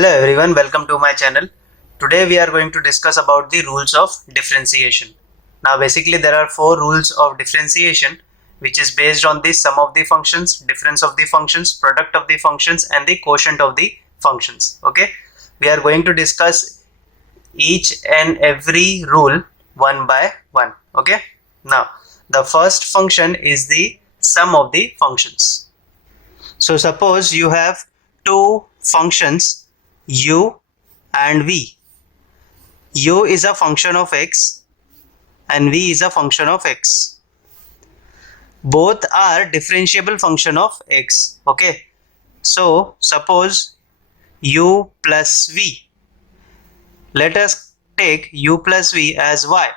Hello everyone, welcome to my channel. Today we are going to discuss about the rules of differentiation. Now basically there are four rules of differentiation which is based on the sum of the functions, difference of the functions, product of the functions and the quotient of the functions. Okay, we are going to discuss each and every rule one by one. Okay, now the first function is the sum of the functions. So suppose you have two functions u and v. U is a function of x and v is a function of x. Both are differentiable function of x. Okay, so suppose u plus v. Let us take u plus v as y.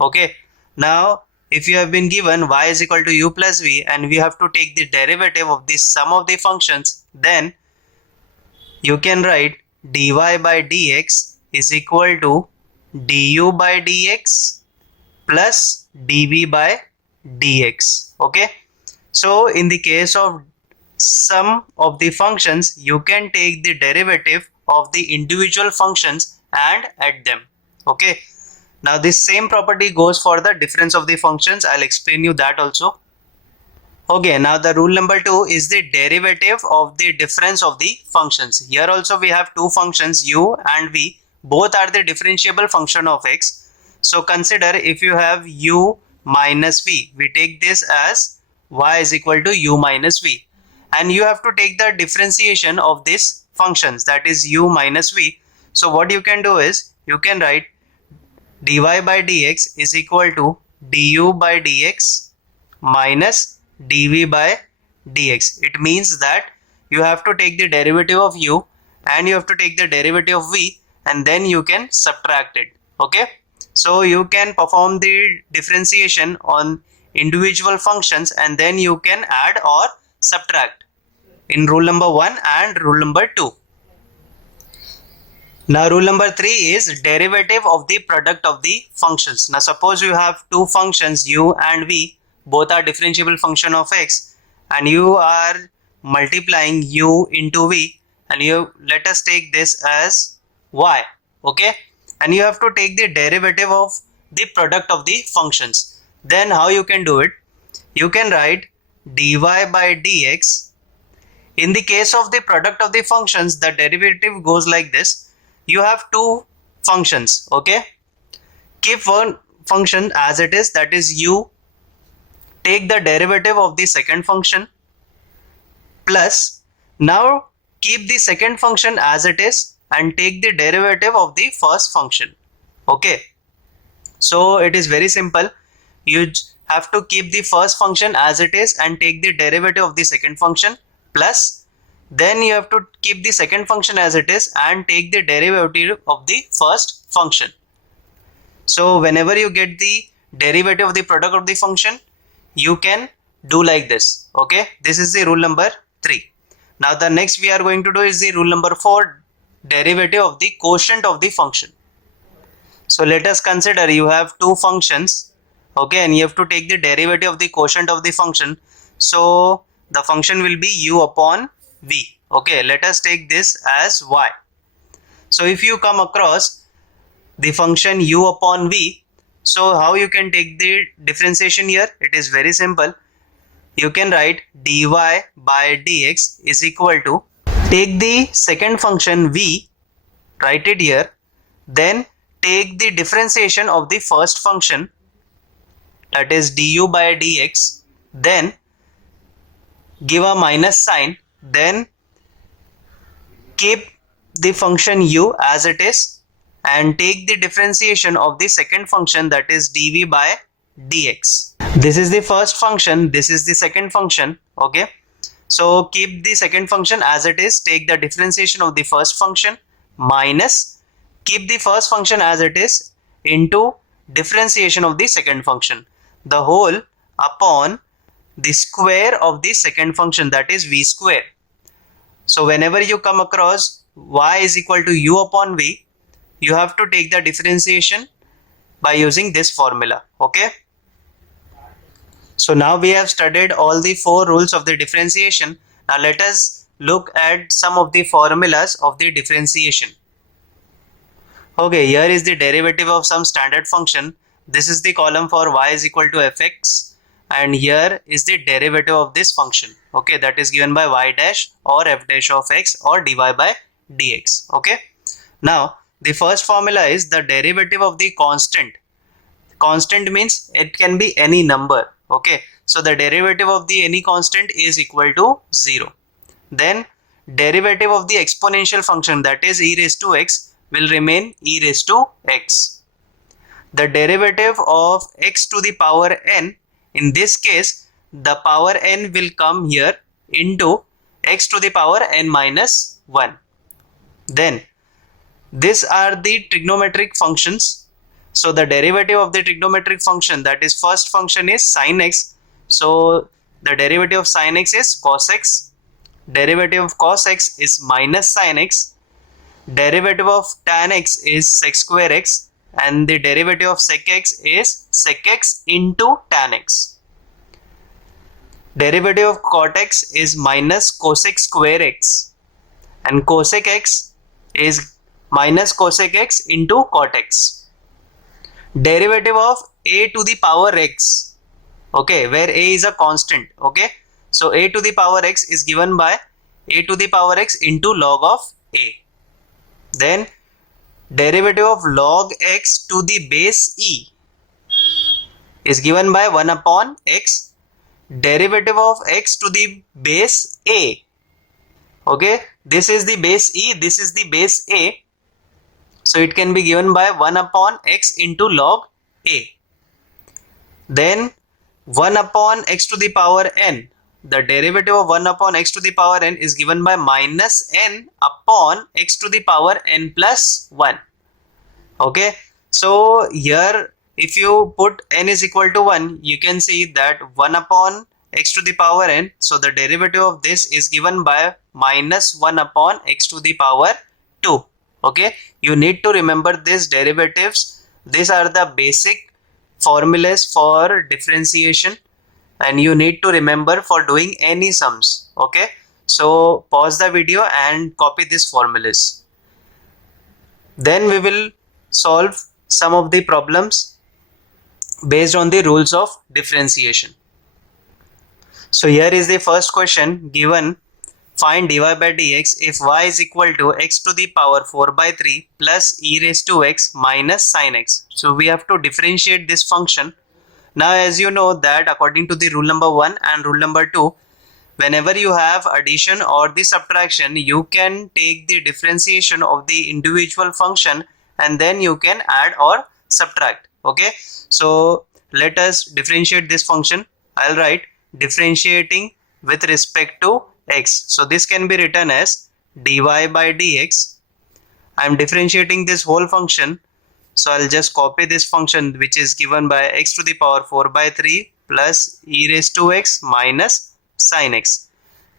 Okay, now if you have been given y is equal to u plus v and we have to take the derivative of the sum of the functions, then you can write dy by dx is equal to du by dx plus dv by dx. Okay, so in the case of sum of the functions, you can take the derivative of the individual functions and add them. Okay, now this same property goes for the difference of the functions. I'll explain you that also. Okay, now the rule number 2 is the derivative of the difference of the functions. Here also we have two functions u and v. Both are the differentiable function of x. So consider if you have u minus v, we take this as y is equal to u minus v. And you have to take the differentiation of these functions, that is u minus v. So what you can do is, you can write dy by dx is equal to du by dx minus dv by dx. It means that you have to take the derivative of u and you have to take the derivative of v and then you can subtract it. Okay, so you can perform the differentiation on individual functions and then you can add or subtract in rule number 1 and rule number 2. Now rule number 3 is derivative of the product of the functions. Now suppose you have two functions u and v, both are differentiable function of x, and you are multiplying u into v, and you let us take this as y. Okay, and you have to take the derivative of the product of the functions. Then how you can do it? You can write dy by dx. In the case of the product of the functions, the derivative goes like this. You have two functions. Okay, keep one function as it is, that is u, take the derivative of the second function, plus now keep the second function as it is and take the derivative of the first function. Okay, so it is very simple. You have to keep the first function as it is and take the derivative of the second function, plus then you have to keep the second function as it is and take the derivative of the first function. So whenever you get the derivative of the product of the function, you can do like this. Okay, this is the rule number 3. Now the next we are going to do is the rule number 4, derivative of the quotient of the function. So let us consider you have two functions. Okay, and you have to take the derivative of the quotient of the function. So the function will be u upon v. Okay, let us take this as y. So if you come across the function u upon v, so how you can take the differentiation here? It is very simple. You can write dy by dx is equal to, take the second function v, write it here, then take the differentiation of the first function, that is du by dx, then give a minus sign, then keep the function u as it is and take the differentiation of the second function, that is dv by dx. This is the first function, this is the second function. Okay, so keep the second function as it is, take the differentiation of the first function, minus keep the first function as it is into differentiation of the second function, the whole upon the square of the second function, that is v square. So whenever you come across y is equal to u upon v, you have to take the differentiation by using this formula. Okay, so now we have studied all the four rules of the differentiation. Now let us look at some of the formulas of the differentiation. Okay, here is the derivative of some standard function. This is the column for y is equal to fx, and here is the derivative of this function. Okay, that is given by y dash or f dash of x or dy by dx. Okay, now the first formula is the derivative of the constant. Constant means it can be any number. Okay, so the derivative of the any constant is equal to 0. Then derivative of the exponential function, that is e raised to x, will remain e raised to x. The derivative of x to the power n, in this case the power n will come here into x to the power n minus 1. Then these are the trigonometric functions. So the derivative of the trigonometric function, that is first function is sin x. So the derivative of sin x is cos x. Derivative of cos x is minus sin x. Derivative of tan x is sec square x, and the derivative of sec x is sec x into tan x. Derivative of cot x is minus cosec square x, and cosec x is minus cosec x into cot x. Derivative of a to the power x, okay, where a is a constant. Okay, so a to the power x is given by a to the power x into log of a. Then derivative of log x to the base e is given by 1 upon x. Derivative of x to the base a, okay, this is the base e, this is the base a, so it can be given by 1 upon x into log a. Then 1 upon x to the power n, the derivative of 1 upon x to the power n is given by minus n upon x to the power n plus 1. Okay, so here if you put n is equal to 1, you can see that 1 upon x to the power n, so the derivative of this is given by minus 1 upon x to the power 2. Okay, you need to remember these derivatives. These are the basic formulas for differentiation, and you need to remember for doing any sums. Okay, so pause the video and copy these formulas. Then we will solve some of the problems based on the rules of differentiation. So here is the first question given: find dy by dx if y is equal to x to the power 4 by 3 plus e raised to x minus sin x. So we have to differentiate this function. Now as you know that according to the rule number 1 and rule number 2, whenever you have addition or the subtraction, you can take the differentiation of the individual function and then you can add or subtract. Okay, so let us differentiate this function. I'll write differentiating with respect to x. So this can be written as dy by dx. I am differentiating this whole function, so I'll just copy this function which is given by x to the power 4 by 3 plus e raised to x minus sin x.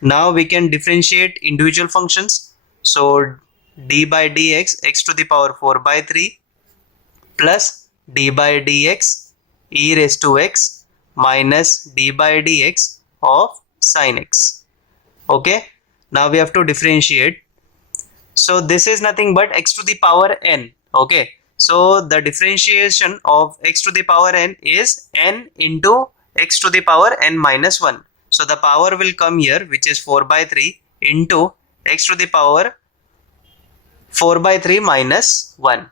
Now we can differentiate individual functions. So d by dx x to the power 4 by 3 plus d by dx e raised to x minus d by dx of sin x. Okay, now we have to differentiate. So this is nothing but x to the power n. Okay, so the differentiation of x to the power n is n into x to the power n minus 1. So the power will come here, which is 4 by 3 into x to the power 4 by 3 minus 1.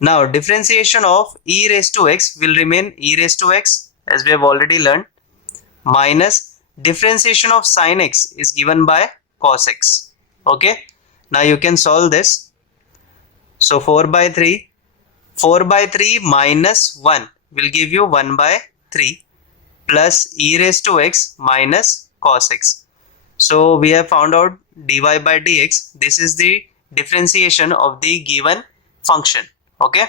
Now differentiation of e raised to x will remain e raised to x, as we have already learned, minus differentiation of sin x is given by cos x. Okay, now you can solve this. So 4 by 3 minus 1 will give you 1 by 3 plus e raised to x minus cos x. So we have found out dy by dx. This is the differentiation of the given function. Okay,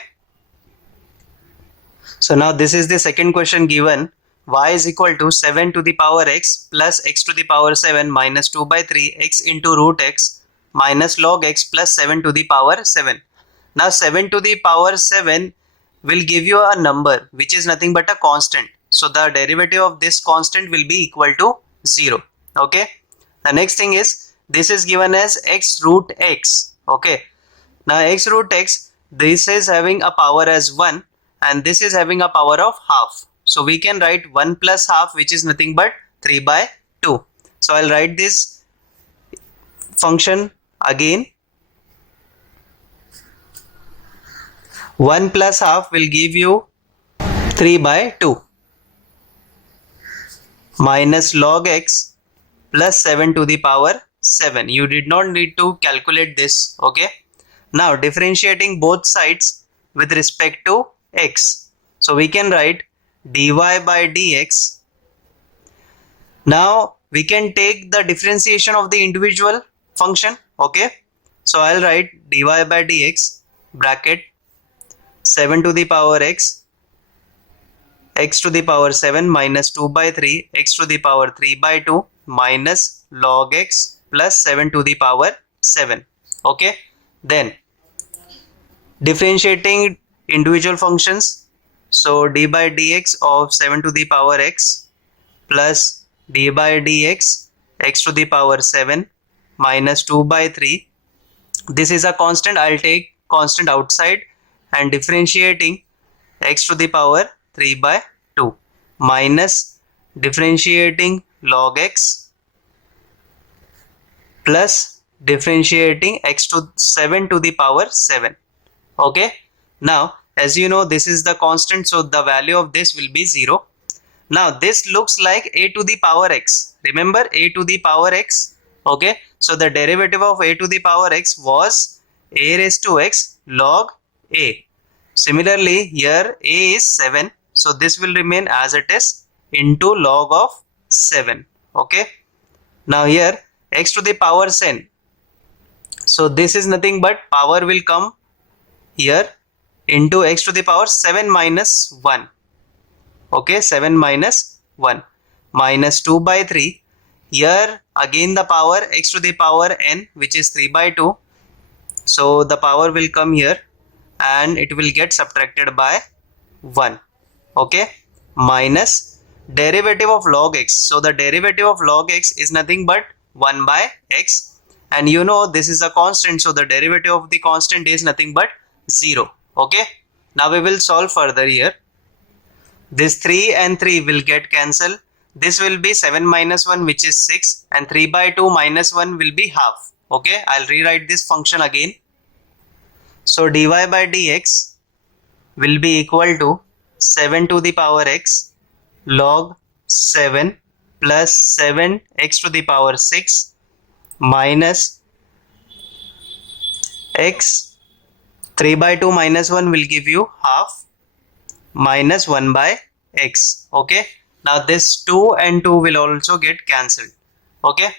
so now this is the second question given: y is equal to 7 to the power x plus x to the power 7 minus 2 by 3 x into root x minus log x plus 7 to the power 7. Now 7 to the power 7 will give you a number which is nothing but a constant. So the derivative of this constant will be equal to 0. Okay, the next thing is this is given as x root x. Okay, now x root x, this is having a power as 1 and this is having a power of half. So we can write 1 plus half, which is nothing but 3 by 2. So I'll write this function again. 1 plus half will give you 3 by 2 minus log x plus 7 to the power 7. You did not need to calculate this. Okay, now differentiating both sides with respect to x, so we can write dy by dx. Now we can take the differentiation of the individual function. Okay, so I'll write dy by dx bracket 7 to the power x, x to the power 7 minus 2 by 3, x to the power 3 by 2 minus log x plus 7 to the power 7. Okay, then differentiating individual functions, so d by dx of 7 to the power x plus d by dx x to the power 7 minus 2 by 3, this is a constant, I'll take constant outside, and differentiating x to the power 3 by 2 minus differentiating log x plus differentiating x to 7 to the power 7. Okay, now as you know, this is the constant, so the value of this will be 0. Now this looks like a to the power x. Remember, a to the power x. Okay, so the derivative of a to the power x was a raised to x log a. Similarly, here a is 7, so this will remain as it is into log of 7. Okay, now here x to the power n, so this is nothing but power will come here into x to the power 7 minus 1. Okay, 7 minus 1 minus 2 by 3. Here again the power x to the power n, which is 3 by 2. So the power will come here and it will get subtracted by 1. Okay, minus derivative of log x. So the derivative of log x is nothing but 1 by x, and you know this is a constant, so the derivative of the constant is nothing but 0. Okay, now we will solve further here. This 3 and 3 will get cancelled. This will be 7 minus 1, which is 6, and 3 by 2 minus 1 will be half. Okay, I'll rewrite this function again. So dy by dx will be equal to 7 to the power x log 7 plus 7 x to the power 6 minus x, 3 by 2 minus 1 will give you half, minus 1 by x. Okay, now this 2 and 2 will also get cancelled. Okay,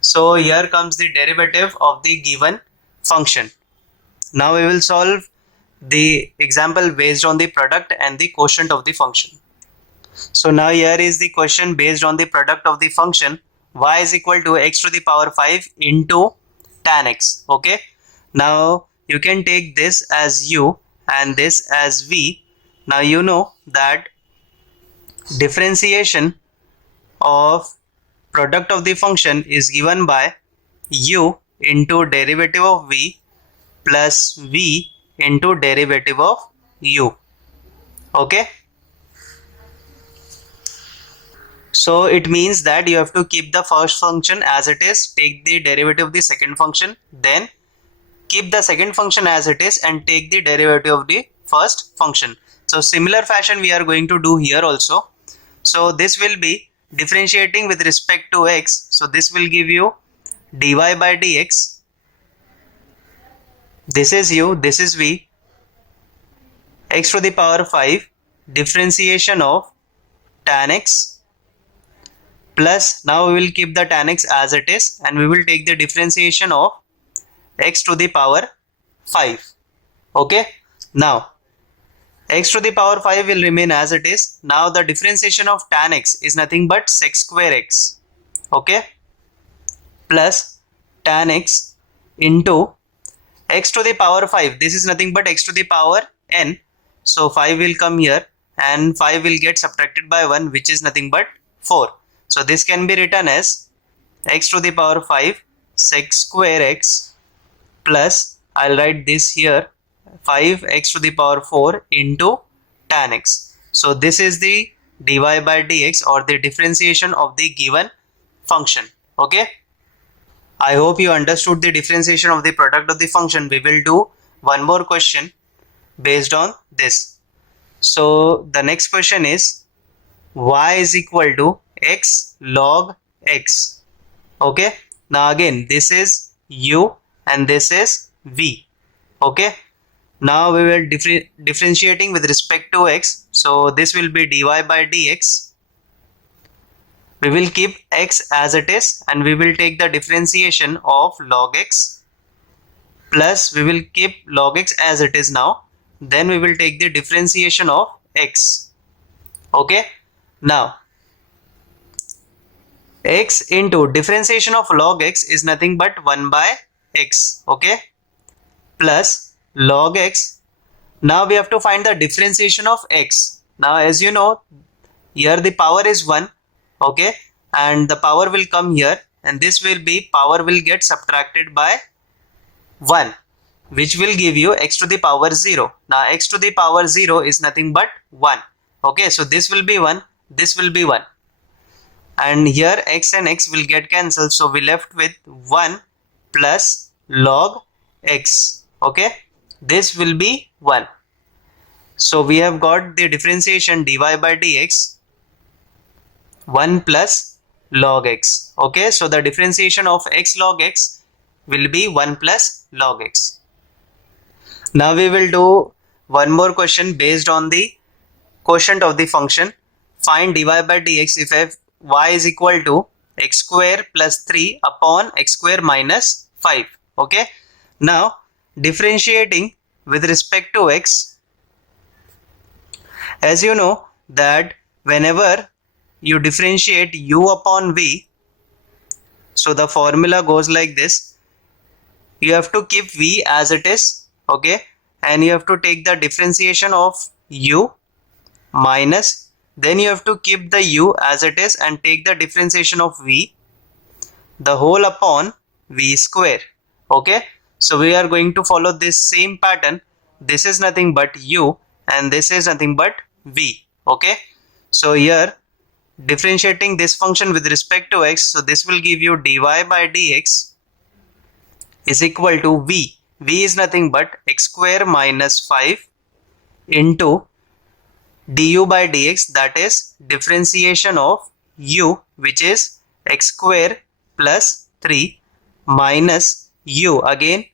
so here comes the derivative of the given function. Now we will solve the example based on the product and the quotient of the function. So now here is the question based on the product of the function y is equal to x to the power 5 into tan x. Okay, now you can take this as u and this as v. Now you know that differentiation of product of the function is given by u into derivative of v plus v into derivative of u. Okay, so it means that you have to keep the first function as it is, take the derivative of the second function, then keep the second function as it is and take the derivative of the first function. So similar fashion we are going to do here also. So this will be differentiating with respect to x, so this will give you dy by dx. This is u, this is v, x to the power 5 differentiation of tan x plus, now we will keep the tan x as it is and we will take the differentiation of x to the power 5. Okay, now x to the power 5 will remain as it is. Now the differentiation of tan x is nothing but sec square x. Okay, plus tan x into x to the power 5, this is nothing but x to the power n, so 5 will come here and 5 will get subtracted by 1, which is nothing but 4. So this can be written as x to the power 5 sec square x plus, I'll write this here, 5x to the power 4 into tan x. So this is the dy by dx or the differentiation of the given function. Okay, I hope you understood the differentiation of the product of the function. We will do one more question based on this. So the next question is y is equal to x log x. Okay, now again this is u and this is v. Okay, now we will differentiating with respect to x. So this will be dy by dx. We will keep x as it is and we will take the differentiation of log x, plus we will keep log x as it is now, then we will take the differentiation of x. Okay, now x into differentiation of log x is nothing but 1 by x. Okay, plus log x. Now we have to find the differentiation of x. Now as you know, here the power is 1. Okay, and the power will come here and this will be, power will get subtracted by 1, which will give you x to the power 0. Now x to the power 0 is nothing but 1. Okay, so this will be 1, this will be 1, and here x and x will get cancelled, so we left with 1 plus log x. Okay, this will be 1. So we have got the differentiation dy by dx 1 plus log x. Okay, so the differentiation of x log x will be 1 plus log x. Now we will do one more question based on the quotient of the function. Find dy by dx if f y is equal to x square plus 3 upon x square minus 5. Okay, now differentiating with respect to x, as you know that whenever you differentiate u upon v, so the formula goes like this: you have to keep v as it is, okay, and you have to take the differentiation of u minus, then you have to keep the u as it is and take the differentiation of v, the whole upon v square. Okay, so we are going to follow this same pattern. This is nothing but u and this is nothing but v. Okay, so here differentiating this function with respect to x, so this will give you dy by dx is equal to v. V is nothing but x square minus 5 into du by dx, that is differentiation of u, which is x square plus 3 minus u, again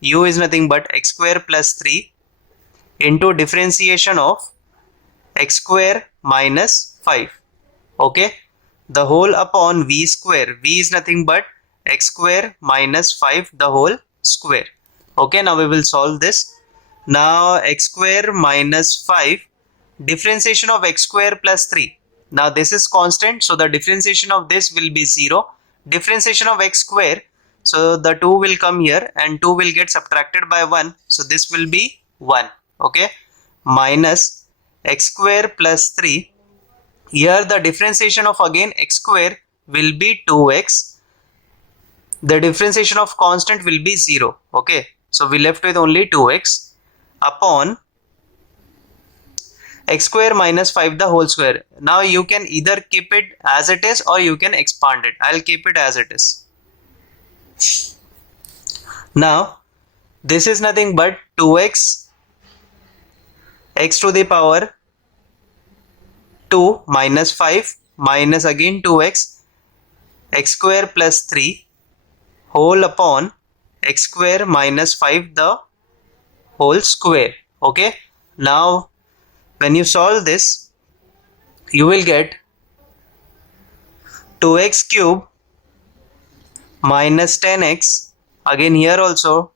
u is nothing but x square plus 3 into differentiation of x square minus 5. Okay, the whole upon v square. V is nothing but x square minus 5 the whole square. Okay, now we will solve this. Now x square minus 5, differentiation of x square plus 3. Now this is constant, so the differentiation of this will be 0. Differentiation of x square, so the 2 will come here and 2 will get subtracted by 1, so this will be 1. Okay, minus x square plus 3. Here the differentiation of again x square will be 2x. The differentiation of constant will be 0. Okay, so we left with only 2x upon x square minus 5 the whole square. Now you can either keep it as it is or you can expand it. I'll keep it as it is. Now this is nothing but 2x x to the power 2 minus 5 minus again 2x x square plus 3 whole upon x square minus 5 the whole square. Okay, now when you solve this, you will get 2x cube minus 10x, again here also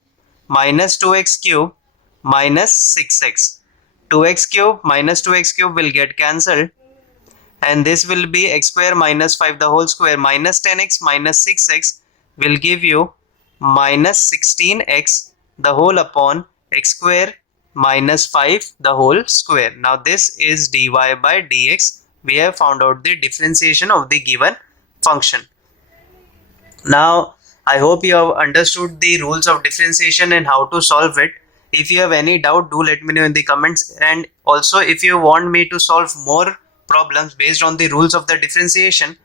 minus 2x cube minus 6x. 2x cube minus 2x cube will get cancelled and this will be x square minus 5 the whole square minus 10x minus 6x will give you minus 16x the whole upon x square minus 5 the whole square. Now this is dy by dx. We have found out the differentiation of the given function. Now I hope you have understood the rules of differentiation and how to solve it. If you have any doubt, do let me know in the comments. And also, if you want me to solve more problems based on the rules of the differentiation,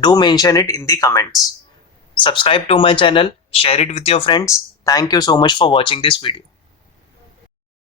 do mention it in the comments. Subscribe to my channel, share it with your friends. Thank you so much for watching this video.